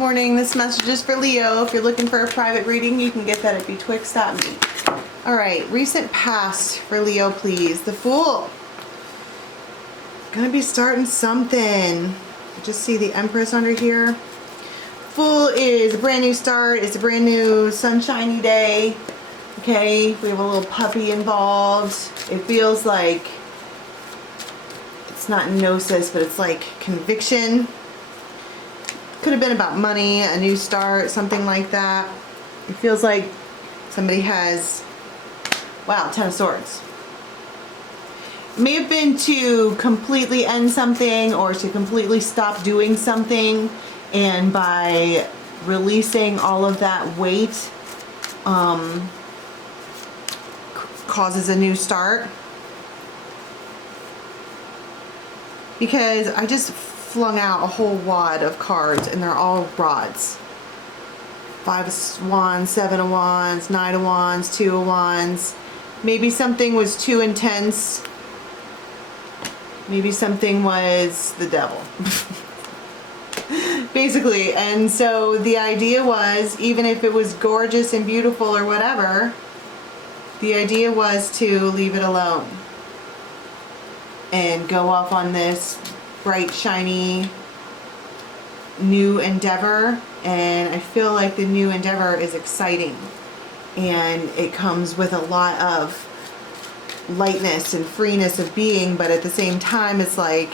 Morning, this message is for Leo. If you're looking for a private reading, you can get that at Betwixt.me. Alright, recent past for Leo, please. The Fool. Gonna be starting something. I just see the Empress under here. Fool is a brand new start. It's a brand new sunshiny day. Okay, we have a little puppy involved. It feels like, it's not gnosis, but it's like conviction. Could have been about money, a new start, something like that. It feels like somebody has, wow, 10 of Swords. May have been to completely end something or to completely stop doing something, and by releasing all of that weight causes a new start. Because I just flung out a whole wad of cards and they're all rods. 5 of Wands, 7 of Wands, 9 of Wands, 2 of Wands. Maybe something was too intense. Maybe something was the devil. Basically, and so the idea was, even if it was gorgeous and beautiful or whatever, the idea was to leave it alone and go off on this bright, shiny new endeavor. And I feel like the new endeavor is exciting, and it comes with a lot of lightness and freeness of being, but at the same time it's like,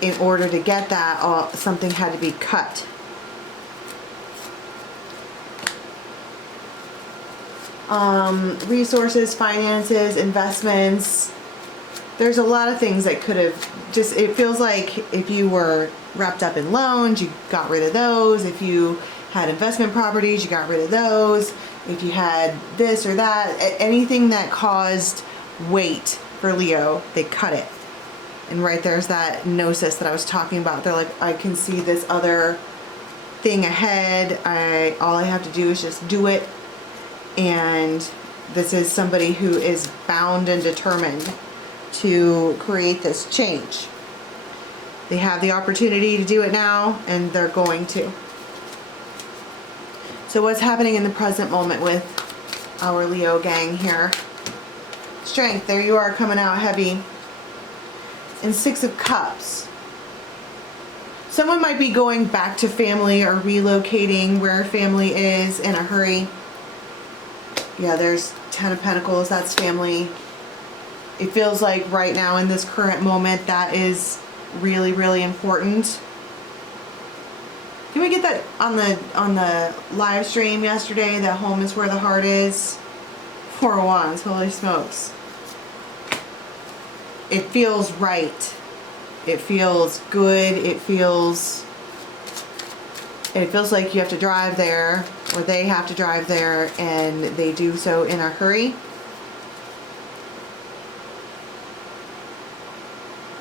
in order to get that, something had to be cut. Resources, finances, investments. There's a lot of things that could have just, it feels like if you were wrapped up in loans, you got rid of those. If you had investment properties, you got rid of those. If you had this or that, anything that caused weight for Leo, they cut it. And right there's that gnosis that I was talking about. They're like, I can see this other thing ahead. All I have to do is just do it. And this is somebody who is bound and determined to create this change. They have the opportunity to do it now, and they're going to. So what's happening in the present moment with our Leo gang here? Strength, there you are, coming out heavy. And 6 of Cups. Someone might be going back to family or relocating where family is in a hurry. Yeah, there's 10 of Pentacles, that's family. It feels like right now in this current moment that is really, really important. Can we get that on the live stream yesterday, that home is where the heart is? 4 of Wands, holy smokes. It feels right. It feels good. It feels like you have to drive there, or they have to drive there, and they do so in a hurry.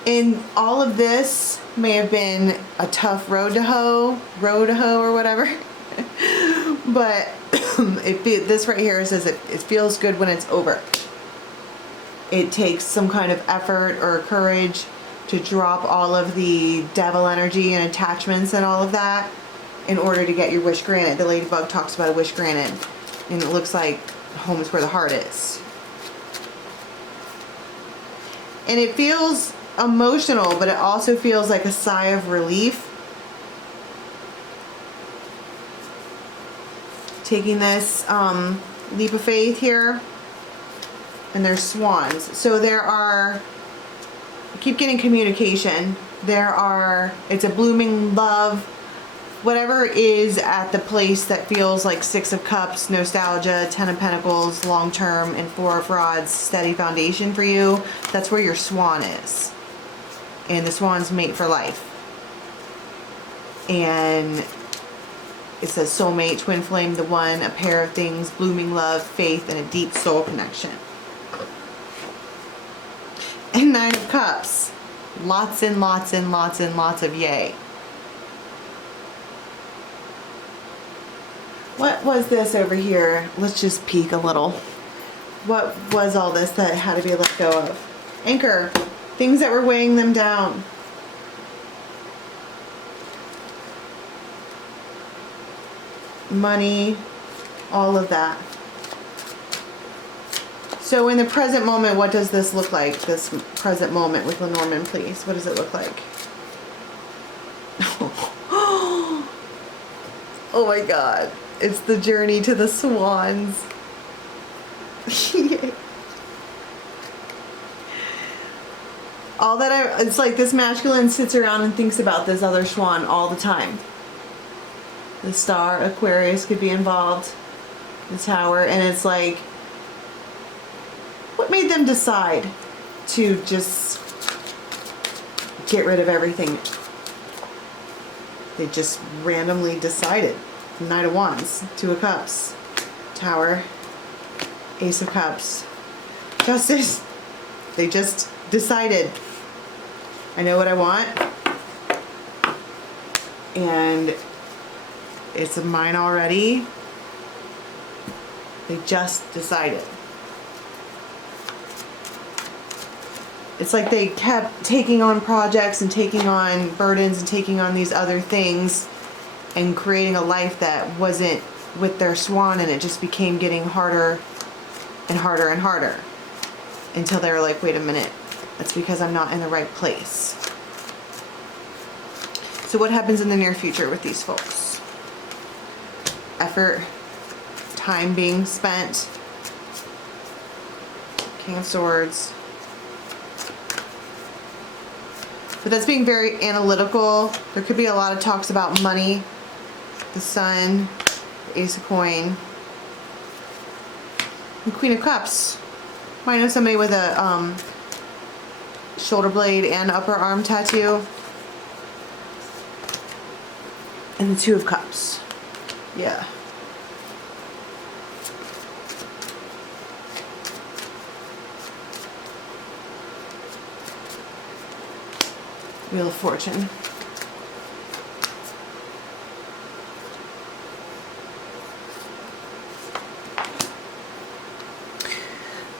And all of this may have been a tough road to hoe or whatever. But this right here says it feels good when it's over. It takes some kind of effort or courage to drop all of the devil energy and attachments and all of that in order to get your wish granted. The ladybug talks about a wish granted, and it looks like home is where the heart is. And it feels emotional, but it also feels like a sigh of relief. Taking this leap of faith here. And there's swans. So there are, I keep getting communication. It's a blooming love. Whatever is at the place that feels like 6 of Cups, nostalgia, 10 of Pentacles, long term, and 4 of Rods, steady foundation for you. That's where your swan is. And the swans mate for life. And it says soulmate, twin flame, the one, a pair of things, blooming love, faith, and a deep soul connection. And 9 of Cups. Lots and lots and lots and lots of yay. What was this over here? Let's just peek a little. What was all this that had to be let go of? Anchor. Things that were weighing them down. money, all of that. So in the present moment, what does this look like? This present moment with Lenormand, please. What does it look like? Oh my God. It's the journey to the swans. All that it's like this masculine sits around and thinks about this other swan all the time. The star, Aquarius could be involved. The tower, and it's like, what made them decide to just get rid of everything? They just randomly decided. Knight of Wands, Two of Cups, Tower, Ace of Cups, Justice. They just decided, I know what I want, and it's mine already. They just decided. It's like they kept taking on projects and taking on burdens and taking on these other things and creating a life that wasn't with their swan, and it just became getting harder and harder and harder until they were like, wait a minute, that's because I'm not in the right place. So what happens in the near future with these folks? Effort, time being spent, King of Swords. But that's being very analytical. There could be a lot of talks about money, the Sun, the Ace of Coin, and Queen of Cups. Might know somebody with a shoulder blade and upper arm tattoo. And the Two of Cups. Yeah. Wheel of Fortune.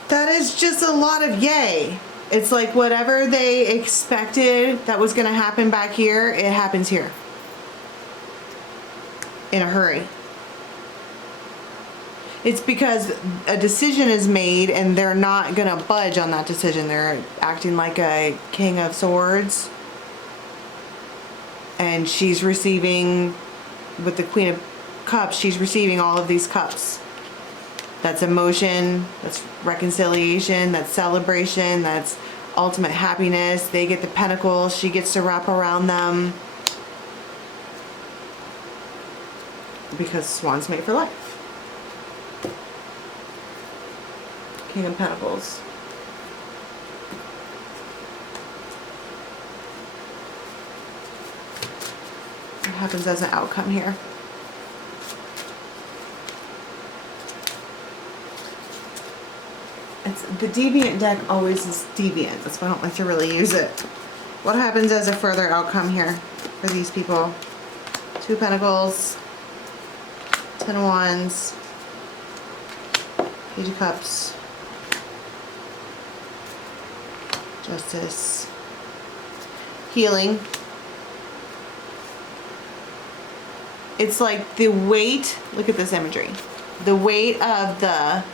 That is just a lot of yay. It's like whatever they expected that was going to happen back here, it happens here. In a hurry. It's because a decision is made and they're not going to budge on that decision. They're acting like a King of Swords. And she's receiving, with the Queen of Cups, she's receiving all of these cups. That's emotion, that's reconciliation, that's celebration, that's ultimate happiness. They get the pentacles, she gets to wrap around them. Because swans mate for life. King of Pentacles. What happens as an outcome here? It's the deviant deck always is deviant. That's why I don't like to really use it. What happens as a further outcome here for these people? Two of Pentacles, Ten of Wands, Page of Cups, Justice, healing. It's like the weight, look at this imagery. The weight of the,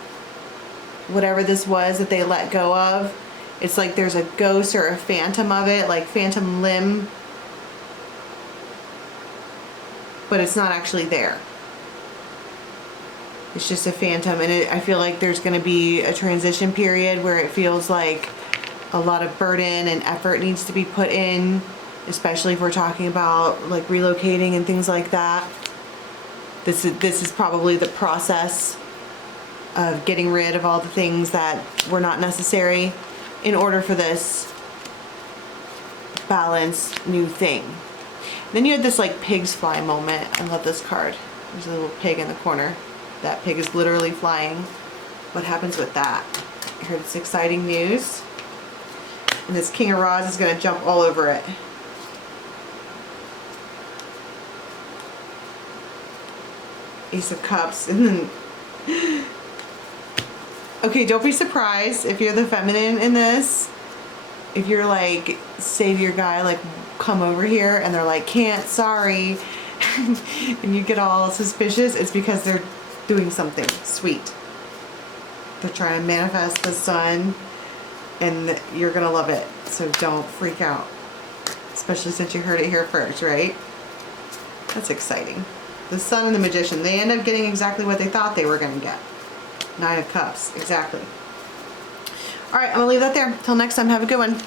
whatever this was that they let go of, it's like there's a ghost or a phantom of it, like phantom limb. But it's not actually there. It's just a phantom, and I feel like there's going to be a transition period where it feels like a lot of burden and effort needs to be put in, especially if we're talking about like relocating and things like that. This is probably the process of getting rid of all the things that were not necessary in order for this balanced new thing. Then you had this like pigs fly moment. I love this card. There's a little pig in the corner. That pig is literally flying. What happens with that? I heard it's exciting news. And this King of Rods is going to jump all over it. Ace of Cups. And then... Okay, don't be surprised if you're the feminine in this. If you're like, savior guy, like, come over here. And they're like, can't, sorry. and you get all suspicious, it's because they're doing something sweet. They're trying to manifest the sun, and you're gonna love it. So don't freak out, especially since you heard it here first, right? That's exciting. The Sun and the Magician, they end up getting exactly what they thought they were gonna get. 9 of Cups, exactly. All right, I'm gonna leave that there. Till next time, have a good one.